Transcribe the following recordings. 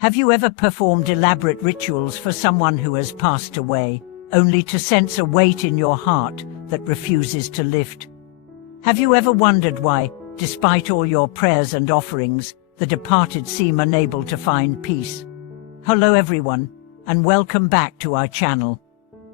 Have you ever performed elaborate rituals for someone who has passed away, only to sense a weight in your heart that refuses to lift? Have you ever wondered why, despite all your prayers and offerings, the departed seem unable to find peace? Hello everyone, and welcome back to our channel.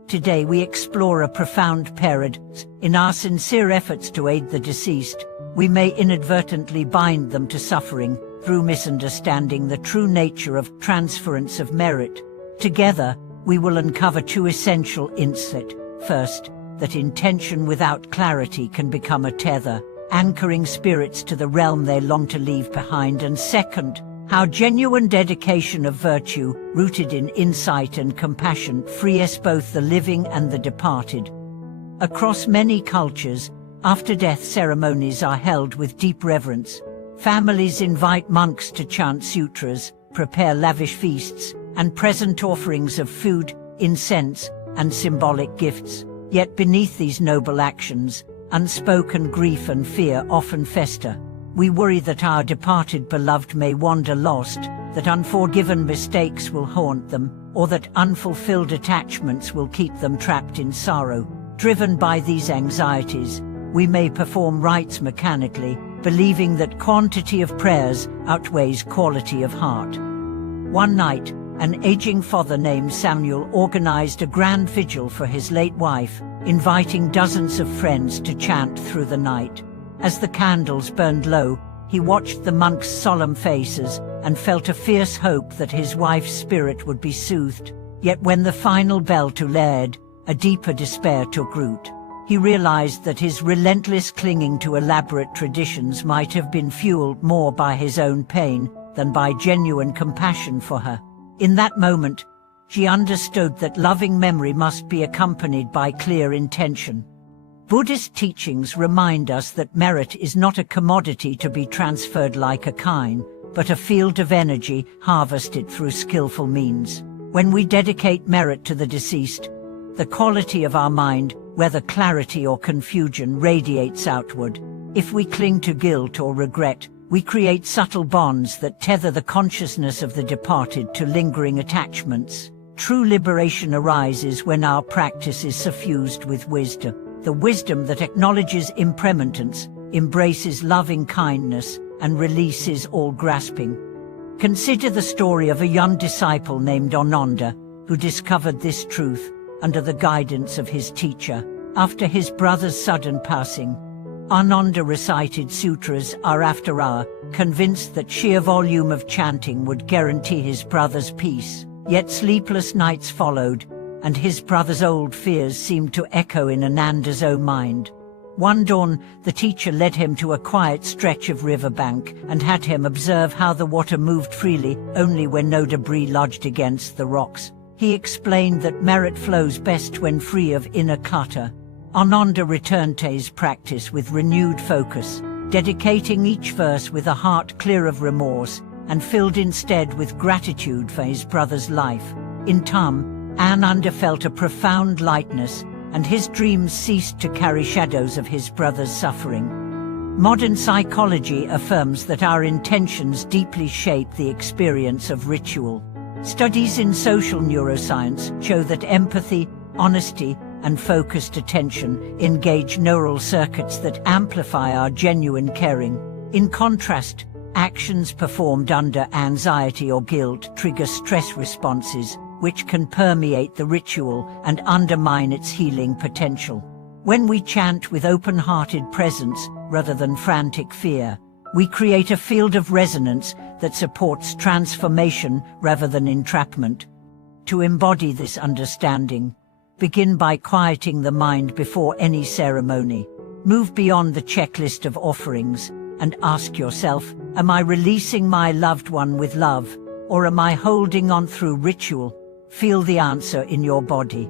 Today we explore a profound paradox. In our sincere efforts to aid the deceased, we may inadvertently bind them to suffering through misunderstanding the true nature of transference of merit. Together, we will uncover two essential insights. First, that intention without clarity can become a tether, anchoring spirits to the realm they long to leave behind. And second, how genuine dedication of virtue, rooted in insight and compassion, frees both the living and the departed. Across many cultures, after-death ceremonies are held with deep reverence. Families invite monks to chant sutras, prepare lavish feasts, and present offerings of food, incense, and symbolic gifts. Yet beneath these noble actions, unspoken grief and fear often fester. We worry that our departed beloved may wander lost, that unforgiven mistakes will haunt them, or that unfulfilled attachments will keep them trapped in sorrow. Driven by these anxieties, we may perform rites mechanically, believing that quantity of prayers outweighs quality of heart. One night, an aging father named Samuel organized a grand vigil for his late wife, inviting dozens of friends to chant through the night. As the candles burned low, he watched the monks' solemn faces and felt a fierce hope that his wife's spirit would be soothed. Yet when the final bell tolled, a deeper despair took root. He realized that his relentless clinging to elaborate traditions might have been fueled more by his own pain than by genuine compassion for her. In that moment, she understood that loving memory must be accompanied by clear intention. Buddhist teachings remind us that merit is not a commodity to be transferred like a coin, but a field of energy harvested through skillful means. When we dedicate merit to the deceased, the quality of our mind, whether clarity or confusion, radiates outward. If we cling to guilt or regret, we create subtle bonds that tether the consciousness of the departed to lingering attachments. True liberation arises when our practice is suffused with wisdom, the wisdom that acknowledges impermanence, embraces loving kindness, and releases all grasping. Consider the story of a young disciple named Ananda, who discovered this truth under the guidance of his teacher. After his brother's sudden passing, Ananda recited sutras hour after hour, convinced that sheer volume of chanting would guarantee his brother's peace. Yet sleepless nights followed, and his brother's old fears seemed to echo in Ananda's own mind. One dawn, the teacher led him to a quiet stretch of riverbank and had him observe how the water moved freely, only when no debris lodged against the rocks. He explained that merit flows best when free of inner clutter. Ananda returned to his practice with renewed focus, dedicating each verse with a heart clear of remorse and filled instead with gratitude for his brother's life. In time, Ananda felt a profound lightness, and his dreams ceased to carry shadows of his brother's suffering. Modern psychology affirms that our intentions deeply shape the experience of ritual. Studies in social neuroscience show that empathy, honesty, and focused attention engage neural circuits that amplify our genuine caring. In contrast, actions performed under anxiety or guilt trigger stress responses, which can permeate the ritual and undermine its healing potential. When we chant with open-hearted presence rather than frantic fear, we create a field of resonance that supports transformation rather than entrapment. To embody this understanding, begin by quieting the mind before any ceremony. Move beyond the checklist of offerings and ask yourself, am I releasing my loved one with love, or am I holding on through ritual? Feel the answer in your body.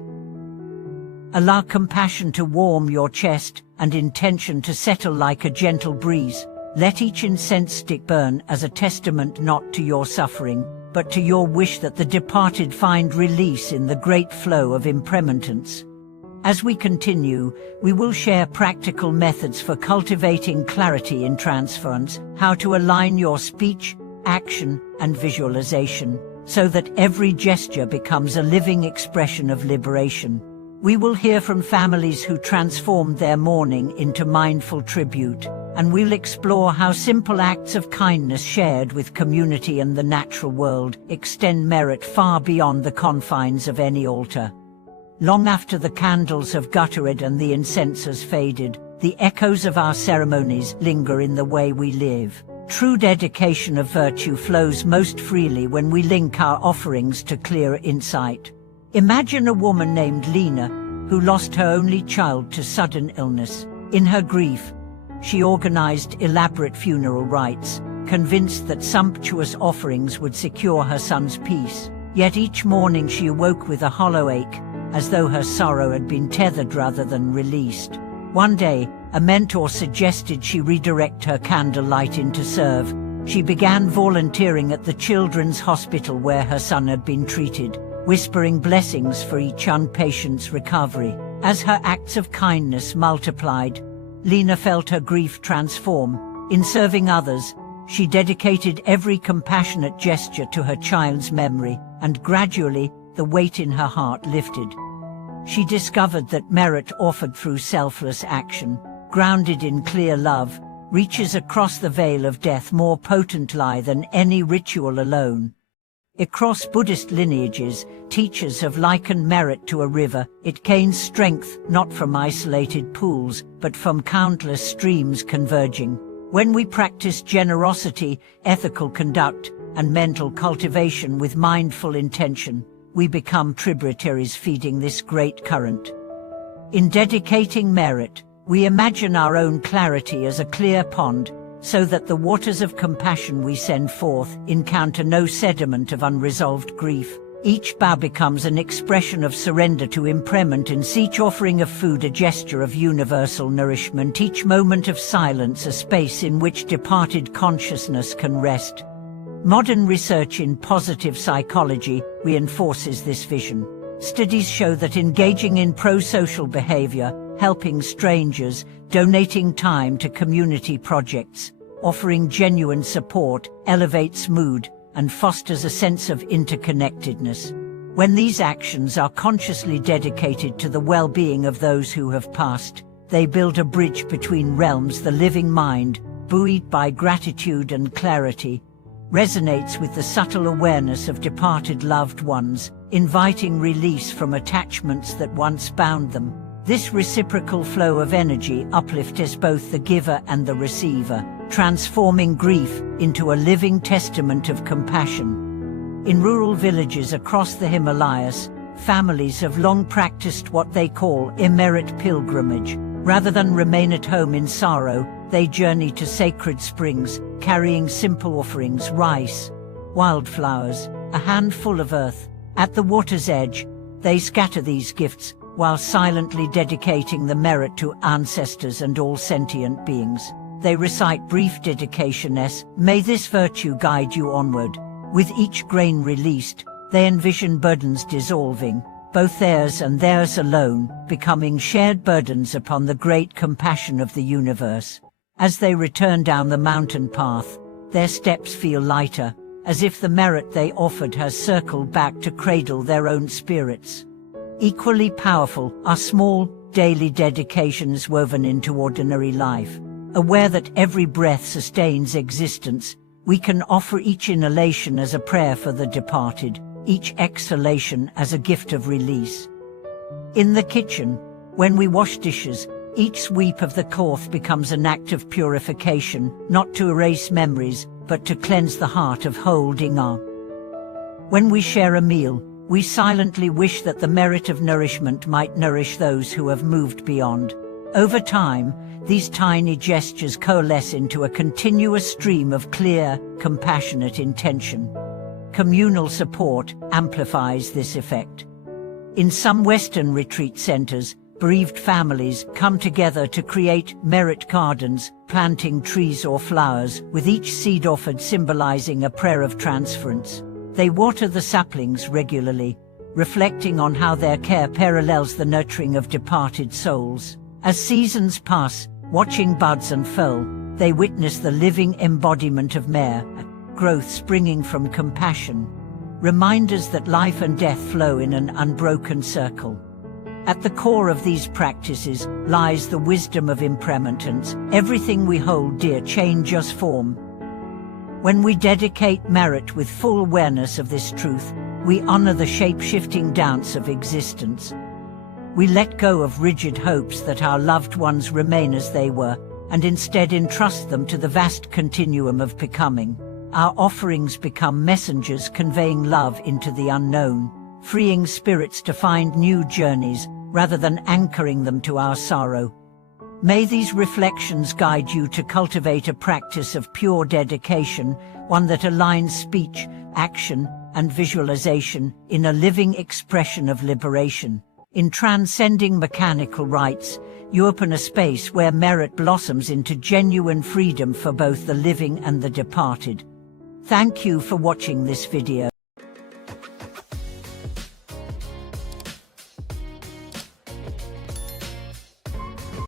Allow compassion to warm your chest and intention to settle like a gentle breeze. Let each incense stick burn as a testament not to your suffering, but to your wish that the departed find release in the great flow of impermanence. As we continue, we will share practical methods for cultivating clarity in transference, how to align your speech, action, and visualization, so that every gesture becomes a living expression of liberation. We will hear from families who transformed their mourning into mindful tribute, and we'll explore how simple acts of kindness shared with community and the natural world extend merit far beyond the confines of any altar. Long after the candles have guttered and the incense has faded, the echoes of our ceremonies linger in the way we live. True dedication of virtue flows most freely when we link our offerings to clear insight. Imagine a woman named Lena, who lost her only child to sudden illness. In her grief, she organized elaborate funeral rites, convinced that sumptuous offerings would secure her son's peace. Yet each morning she awoke with a hollow ache, as though her sorrow had been tethered rather than released. One day, a mentor suggested she redirect her candlelight into serve. She began volunteering at the children's hospital where her son had been treated, whispering blessings for each young patient's recovery. As her acts of kindness multiplied, Lena felt her grief transform. In serving others, she dedicated every compassionate gesture to her child's memory, and gradually, the weight in her heart lifted. She discovered that merit offered through selfless action, grounded in clear love, reaches across the veil of death more potently than any ritual alone. Across Buddhist lineages, teachers have likened merit to a river. It gains strength not from isolated pools, but from countless streams converging. When we practice generosity, ethical conduct, and mental cultivation with mindful intention, we become tributaries feeding this great current. In dedicating merit, we imagine our own clarity as a clear pond, so that the waters of compassion we send forth encounter no sediment of unresolved grief. Each bow becomes an expression of surrender to impermanence, each offering of food a gesture of universal nourishment, each moment of silence a space in which departed consciousness can rest. Modern research in positive psychology reinforces this vision. Studies show that engaging in pro-social behavior, helping strangers, donating time to community projects, offering genuine support, elevates mood and fosters a sense of interconnectedness. When these actions are consciously dedicated to the well-being of those who have passed, they build a bridge between realms. The living mind, buoyed by gratitude and clarity, resonates with the subtle awareness of departed loved ones, inviting release from attachments that once bound them. This reciprocal flow of energy uplifts both the giver and the receiver, transforming grief into a living testament of compassion. In rural villages across the Himalayas, families have long practiced what they call a merit pilgrimage. Rather than remain at home in sorrow, they journey to sacred springs, carrying simple offerings: rice, wildflowers, a handful of earth. At the water's edge, they scatter these gifts, while silently dedicating the merit to ancestors and all sentient beings. They recite brief dedications: "May this virtue guide you onward." With each grain released, they envision burdens dissolving, both theirs and theirs alone, becoming shared burdens upon the great compassion of the universe. As they return down the mountain path, their steps feel lighter, as if the merit they offered has circled back to cradle their own spirits. Equally powerful are small, daily dedications woven into ordinary life. Aware that every breath sustains existence, we can offer each inhalation as a prayer for the departed, each exhalation as a gift of release. In the kitchen, when we wash dishes, each sweep of the cloth becomes an act of purification, not to erase memories, but to cleanse the heart of holding on. When we share a meal, we silently wish that the merit of nourishment might nourish those who have moved beyond. Over time, these tiny gestures coalesce into a continuous stream of clear, compassionate intention. Communal support amplifies this effect. In some Western retreat centers, bereaved families come together to create merit gardens, planting trees or flowers, with each seed offered symbolizing a prayer of transference. They water the saplings regularly, reflecting on how their care parallels the nurturing of departed souls. As seasons pass, watching buds unfurl, they witness the living embodiment of merit, growth springing from compassion, reminders that life and death flow in an unbroken circle. At the core of these practices lies the wisdom of impermanence. Everything we hold dear changes form. When we dedicate merit with full awareness of this truth, we honor the shape-shifting dance of existence. We let go of rigid hopes that our loved ones remain as they were, and instead entrust them to the vast continuum of becoming. Our offerings become messengers conveying love into the unknown, freeing spirits to find new journeys rather than anchoring them to our sorrow. May these reflections guide you to cultivate a practice of pure dedication, one that aligns speech, action, and visualization in a living expression of liberation. In transcending mechanical rites, you open a space where merit blossoms into genuine freedom for both the living and the departed. Thank you for watching this video.